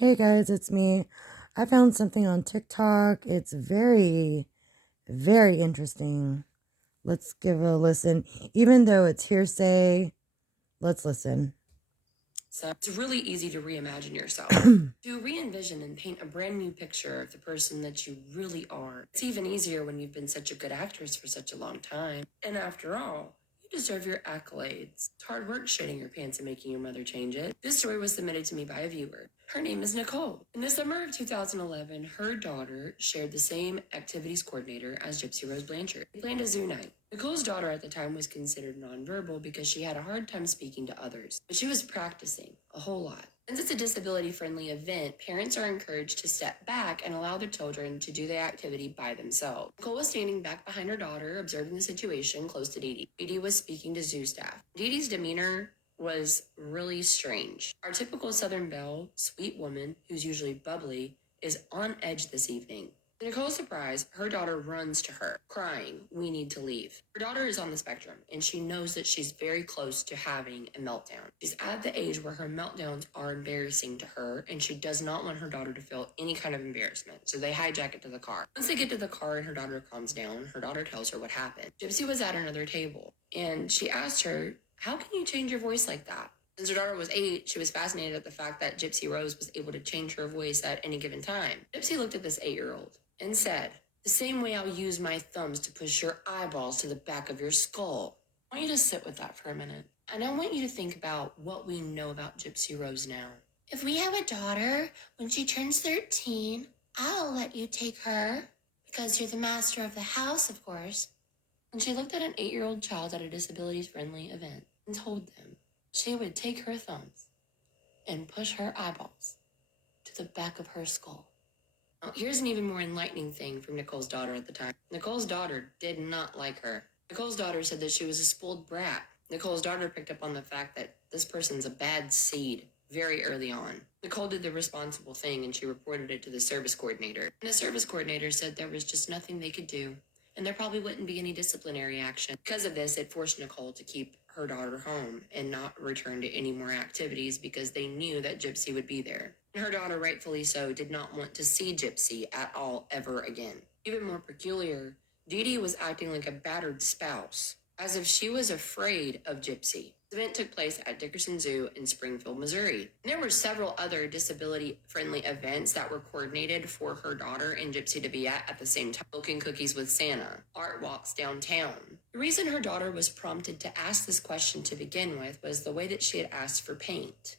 Hey guys, it's me. I found something on TikTok. It's very, very interesting. Let's give it a listen. Even though it's hearsay, let's listen. So it's really easy to reimagine yourself, to re envision and paint a brand new picture of the person that you really are. It's even easier when you've been such a good actress for such a long time. And after all, you deserve your accolades. It's hard work shitting your pants and making your mother change it. This story was submitted to me by a viewer. Her name is Nicole. In the summer of 2011, her daughter shared the same activities coordinator as Gypsy Rose Blanchard. They planned a zoo night. Nicole's daughter at the time was considered nonverbal because she had a hard time speaking to others, but she was practicing a whole lot. Since it's a disability-friendly event, parents are encouraged to step back and allow their children to do the activity by themselves. Nicole was standing back behind her daughter, observing the situation close to Dee Dee. Dee Dee was speaking to zoo staff. Dee Dee's demeanor was really strange. Our typical Southern belle, sweet woman, who's usually bubbly, is on edge this evening. To Nicole's surprise, her daughter runs to her, crying, "We need to leave." Her daughter is on the spectrum, and she knows that she's very close to having a meltdown. She's at the age where her meltdowns are embarrassing to her, and she does not want her daughter to feel any kind of embarrassment, so they hijack it to the car. Once they get to the car and her daughter calms down, her daughter tells her what happened. Gypsy was at another table, and she asked her, "How can you change your voice like that?" Since her daughter was 8, she was fascinated at the fact that Gypsy Rose was able to change her voice at any given time. Gypsy looked at this 8-year-old and said, "The same way I'll use my thumbs to push your eyeballs to the back of your skull." I want you to sit with that for a minute. And I want you to think about what we know about Gypsy Rose now. "If we have a daughter, when she turns 13, I'll let you take her, because you're the master of the house, of course." And she looked at an 8-year-old child at a disabilities-friendly event and told them she would take her thumbs and push her eyeballs to the back of her skull. Now, here's an even more enlightening thing from Nicole's daughter at the time. Nicole's daughter did not like her. Nicole's daughter said that she was a spoiled brat. Nicole's daughter picked up on the fact that this person's a bad seed very early on. Nicole did the responsible thing and she reported it to the service coordinator. And the service coordinator said there was just nothing they could do, and there probably wouldn't be any disciplinary action. Because of this, it forced Nicole to keep her daughter home and not return to any more activities because they knew that Gypsy would be there. And her daughter, rightfully so, did not want to see Gypsy at all ever again. Even more peculiar, Dee Dee was acting like a battered spouse, as if she was afraid of Gypsy. The event took place at Dickerson Zoo in Springfield, Missouri. And there were several other disability-friendly events that were coordinated for her daughter and Gypsy to be at the same time. Milking cookies with Santa, art walks downtown. The reason her daughter was prompted to ask this question to begin with was the way that she had asked for paint.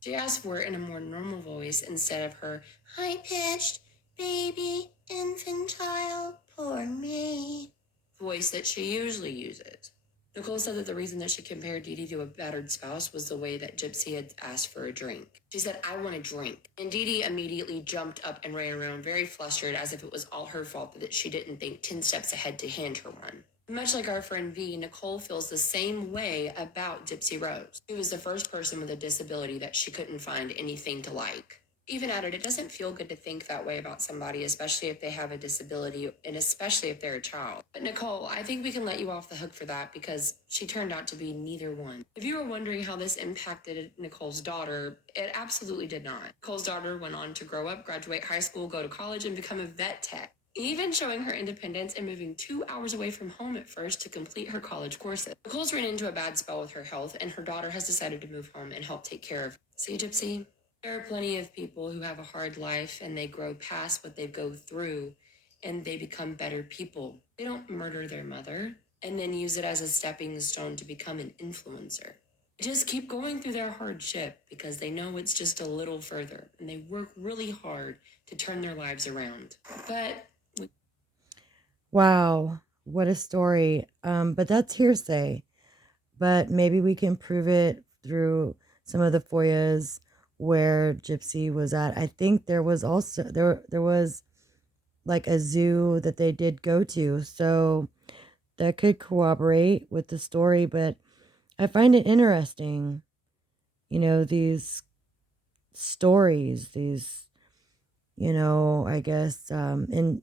She asked for it in a more normal voice instead of her high-pitched, baby, infantile, poor me voice that she usually uses. Nicole said that the reason that she compared Dee Dee to a battered spouse was the way that Gypsy had asked for a drink. She said, "I want a drink." And Dee Dee immediately jumped up and ran around very flustered, as if it was all her fault that she didn't think 10 steps ahead to hand her one. Much like our friend V, Nicole feels the same way about Gypsy Rose. She was the first person with a disability that she couldn't find anything to like. Even added, it doesn't feel good to think that way about somebody, especially if they have a disability and especially if they're a child. But Nicole, I think we can let you off the hook for that because she turned out to be neither one. If you were wondering how this impacted Nicole's daughter, it absolutely did not. Nicole's daughter went on to grow up, graduate high school, go to college, and become a vet tech, even showing her independence and moving 2 hours away from home at first to complete her college courses. Nicole's ran into a bad spell with her health, and her daughter has decided to move home and help take care of her. See, Gypsy? There are plenty of people who have a hard life and they grow past what they go through and they become better people. They don't murder their mother and then use it as a stepping stone to become an influencer. They just keep going through their hardship because they know it's just a little further and they work really hard to turn their lives around. But Wow, what a story. But that's hearsay. But maybe we can prove it through some of the FOIAs where Gypsy was at. I think there was also there was like a zoo that they did go to. So that could corroborate with the story, but I find it interesting, these stories, I guess, and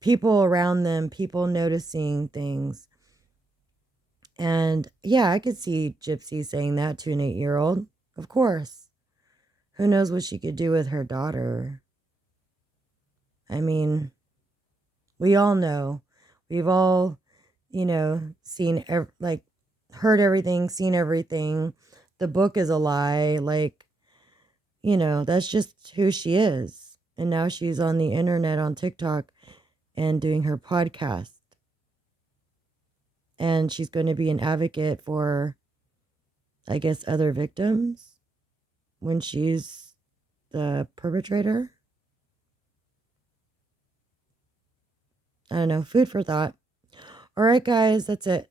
people around them, people noticing things. And yeah, I could see Gypsy saying that to an 8-year-old, of course. Who knows what she could do with her daughter? I mean, we all know. We've all, seen, like, heard everything, seen everything. The book is a lie. Like, that's just who she is. And now she's on the internet on TikTok and doing her podcast. And she's going to be an advocate for, I guess, other victims when she's the perpetrator. I don't know. Food for thought. All right, guys, that's it.